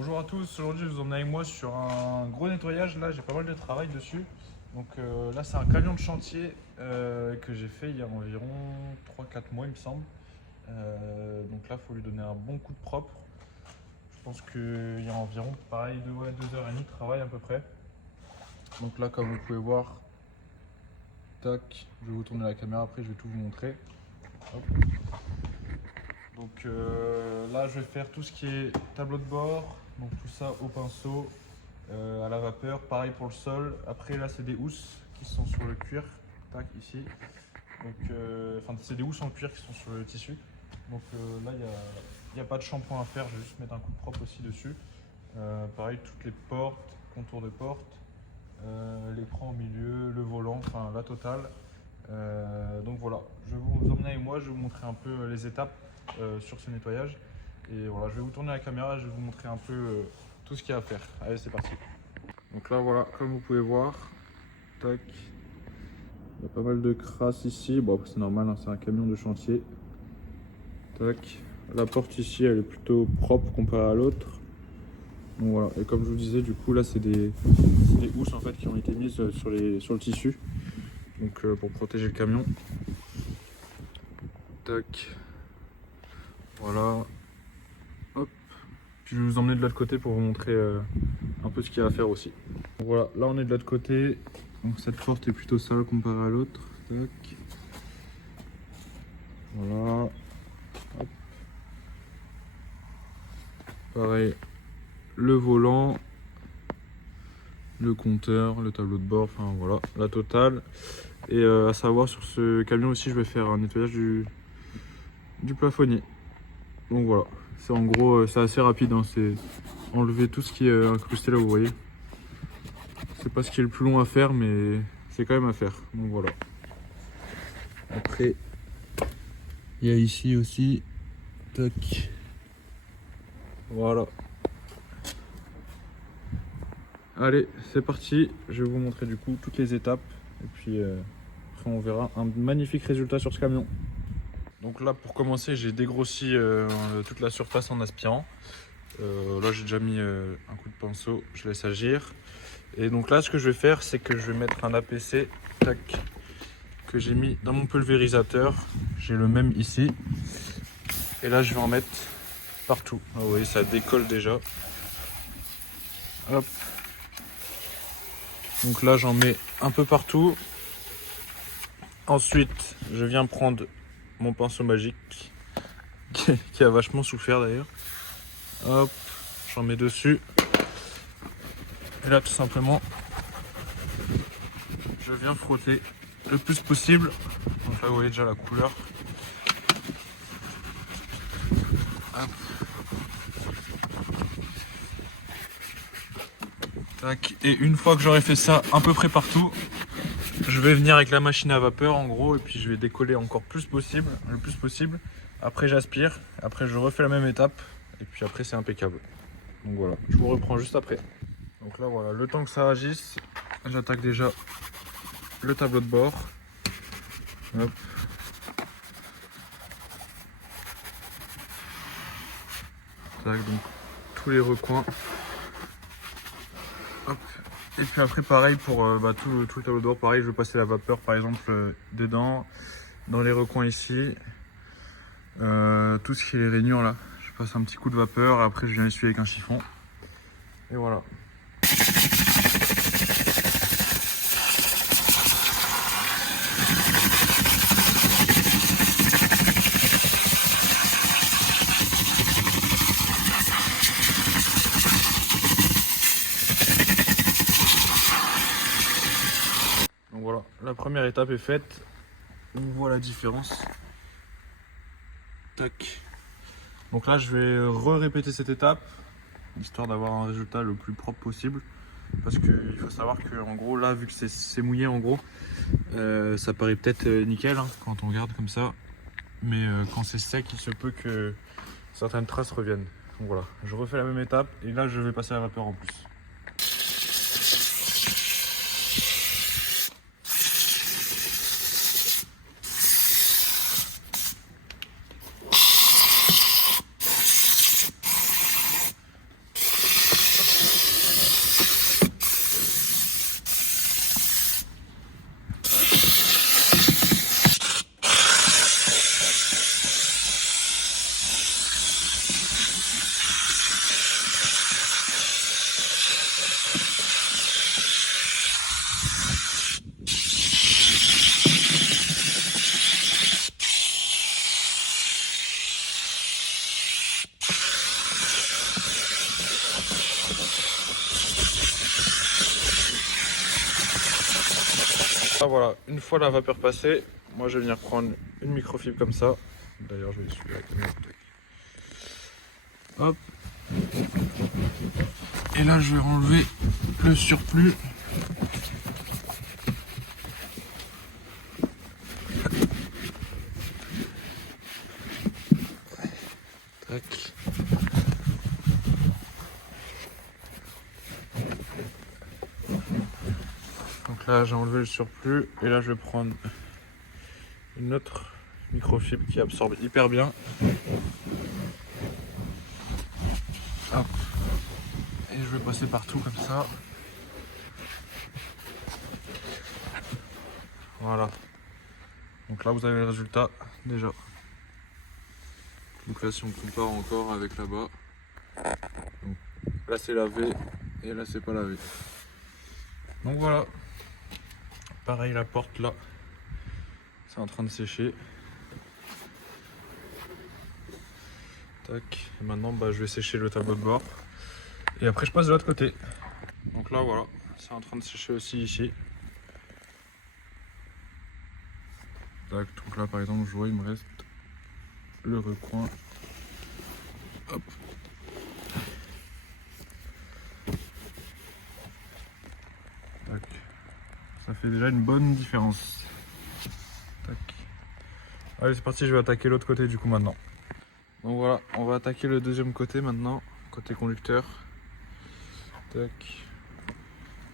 Bonjour à tous, aujourd'hui je vous emmène avec moi sur un gros nettoyage. Là j'ai pas mal de travail dessus. Donc là c'est un camion de chantier que j'ai fait il y a environ 3-4 mois il me semble. Donc là il faut lui donner un bon coup de propre. Je pense qu'il y a environ pareil 2h30 de travail à peu près. Donc là comme vous pouvez voir, tac, je vais vous tourner la caméra après, je vais tout vous montrer. Hop. Donc là je vais faire tout ce qui est tableau de bord, donc tout ça au pinceau, à la vapeur, pareil pour le sol. Après là c'est des housses qui sont sur le cuir, tac ici. Donc enfin c'est des housses en cuir qui sont sur le tissu. Donc là il n'y a pas de shampoing à faire, je vais juste mettre un coup de propre aussi dessus. Pareil toutes les portes, contours de porte, l'écran au milieu, le volant, enfin la totale. Donc voilà, je vais vous emmener avec moi, je vais vous montrer un peu les étapes sur ce nettoyage. Et voilà, je vais vous tourner la caméra, je vais vous montrer un peu tout ce qu'il y a à faire. Allez, c'est parti. Donc là, voilà, comme vous pouvez voir, tac, il y a pas mal de crasse ici. Bon, c'est normal, hein, c'est un camion de chantier. Tac, la porte ici, elle est plutôt propre comparée à l'autre. Donc voilà, et comme je vous disais, du coup, là, c'est des housses en fait qui ont été mises sur le tissu. Donc pour protéger le camion. Tac. Voilà. Hop. Puis je vais vous emmener de l'autre côté pour vous montrer un peu ce qu'il y a à faire aussi. Donc voilà, là on est de l'autre côté. Donc cette porte est plutôt sale comparée à l'autre. Tac. Voilà. Hop. Pareil, le volant, le compteur, le tableau de bord, enfin voilà, la totale. Et à savoir sur ce camion aussi, je vais faire un nettoyage du plafonnier. Donc voilà, c'est en gros, c'est assez rapide, hein, c'est enlever tout ce qui est incrusté là, vous voyez. C'est pas ce qui est le plus long à faire, mais c'est quand même à faire. Donc voilà. Après, il y a ici aussi, tac, voilà. Allez, c'est parti. Je vais vous montrer du coup toutes les étapes et puis après on verra un magnifique résultat sur ce camion. Donc là, pour commencer, j'ai dégrossi toute la surface en aspirant. Là, j'ai déjà mis un coup de pinceau, je laisse agir. Et donc là, ce que je vais faire, c'est que je vais mettre un APC, tac, que j'ai mis dans mon pulvérisateur. J'ai le même ici. Et là, je vais en mettre partout. Ah, vous voyez, ça décolle déjà. Hop. Donc là, j'en mets un peu partout. Ensuite, je viens prendre mon pinceau magique, qui a vachement souffert d'ailleurs. Hop, j'en mets dessus. Et là, tout simplement, je viens frotter le plus possible. Donc là, vous voyez déjà la couleur. Hop. Tac. Et une fois que j'aurai fait ça à peu près partout, je vais venir avec la machine à vapeur en gros et puis je vais décoller encore le plus possible. Après j'aspire, après je refais la même étape et puis après c'est impeccable. Donc voilà, je vous reprends juste après. Donc là voilà, le temps que ça agisse, j'attaque déjà le tableau de bord. Hop. Tac, donc tous les recoins. Hop. Et puis après pareil pour tout le tableau de bord, pareil je vais passer la vapeur par exemple dedans, dans les recoins ici, tout ce qui est les rainures là, je passe un petit coup de vapeur, après je viens essuyer avec un chiffon, et voilà. Donc voilà, la première étape est faite, on voit la différence. Tac. Donc là je vais répéter cette étape, histoire d'avoir un résultat le plus propre possible. Parce qu'il faut savoir que en gros là vu que c'est mouillé en gros, ça paraît peut-être nickel hein, quand on regarde comme ça. Mais quand c'est sec il se peut que certaines traces reviennent. Donc voilà, je refais la même étape et là je vais passer à la vapeur en plus. Ah voilà, une fois la vapeur passée, moi je vais venir prendre une microfibre comme ça. D'ailleurs je vais essuyer la caméra. Hop. Et là je vais enlever le surplus. Tac. Donc là j'ai enlevé le surplus et là je vais prendre une autre microfibre qui absorbe hyper bien. Hop. Et je vais passer partout comme ça. Voilà. Donc là vous avez le résultat déjà. Donc là si on compare encore avec là-bas, là c'est lavé et là c'est pas lavé. Donc voilà. Pareil la porte là, c'est en train de sécher. Tac. Et maintenant je vais sécher le tableau de bord. Et après je passe de l'autre côté. Donc là voilà, c'est en train de sécher aussi ici. Tac, donc là par exemple je vois il me reste le recoin. Hop. Tac. Ça fait déjà une bonne différence. Tac. Allez c'est parti, je vais attaquer l'autre côté du coup maintenant. Donc voilà, on va attaquer le deuxième côté maintenant, côté conducteur. Tac.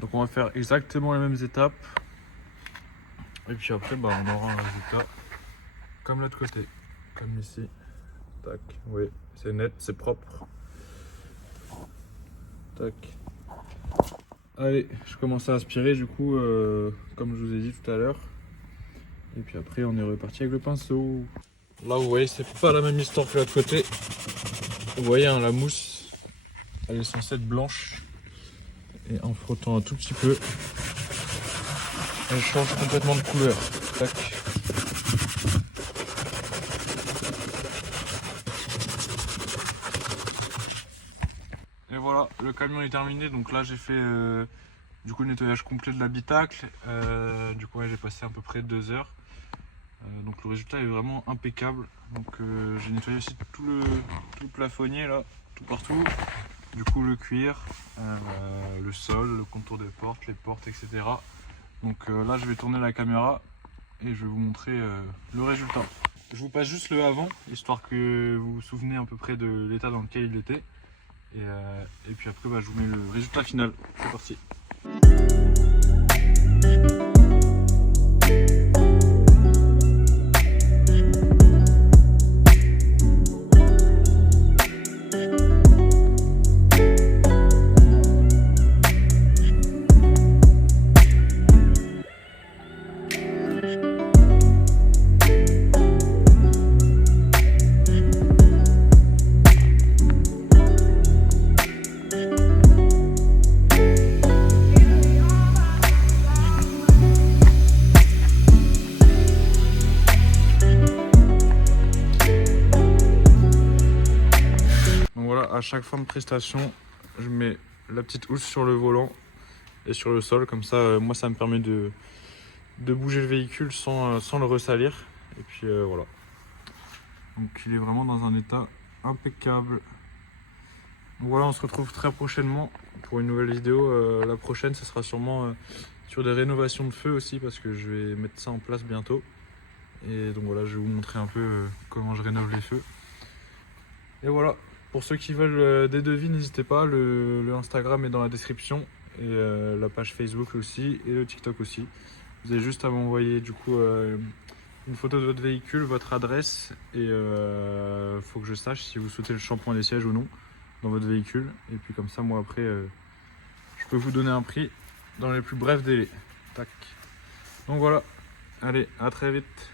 Donc on va faire exactement les mêmes étapes. Et puis après on aura un résultat comme l'autre côté, comme ici. Tac, oui, c'est net, c'est propre. Tac. Allez, je commence à aspirer du coup, comme je vous ai dit tout à l'heure. Et puis après on est reparti avec le pinceau. Là vous voyez c'est pas la même histoire que l'autre côté. Vous voyez hein, la mousse, elle est censée être blanche. Et en frottant un tout petit peu, elle change complètement de couleur. Tac. Et voilà, le camion est terminé. Donc là j'ai fait du coup le nettoyage complet de l'habitacle. Du coup ouais, j'ai passé à peu près 2 heures. Donc le résultat est vraiment impeccable. Donc j'ai nettoyé aussi tout le plafonnier là, tout partout. Du coup le cuir, le sol, le contour des portes, les portes, etc. Donc là je vais tourner la caméra et je vais vous montrer le résultat. Je vous passe juste le avant, histoire que vous vous souvenez à peu près de l'état dans lequel il était. Et puis après je vous mets le résultat final. C'est parti. À chaque fin de prestation, je mets la petite housse sur le volant et sur le sol, comme ça moi ça me permet de bouger le véhicule sans le ressalir. Et puis voilà, donc il est vraiment dans un état impeccable. Donc voilà, on se retrouve très prochainement pour une nouvelle vidéo. La prochaine ce sera sûrement sur des rénovations de feu aussi, parce que je vais mettre ça en place bientôt. Et donc voilà, je vais vous montrer un peu comment je rénove les feux. Et voilà. Pour ceux qui veulent des devis, n'hésitez pas, le Instagram est dans la description, et la page Facebook aussi, et le TikTok aussi. Vous avez juste à m'envoyer du coup une photo de votre véhicule, votre adresse, et faut que je sache si vous souhaitez le shampoing des sièges ou non dans votre véhicule. Et puis comme ça, moi après, je peux vous donner un prix dans les plus brefs délais. Tac. Donc voilà, allez, à très vite.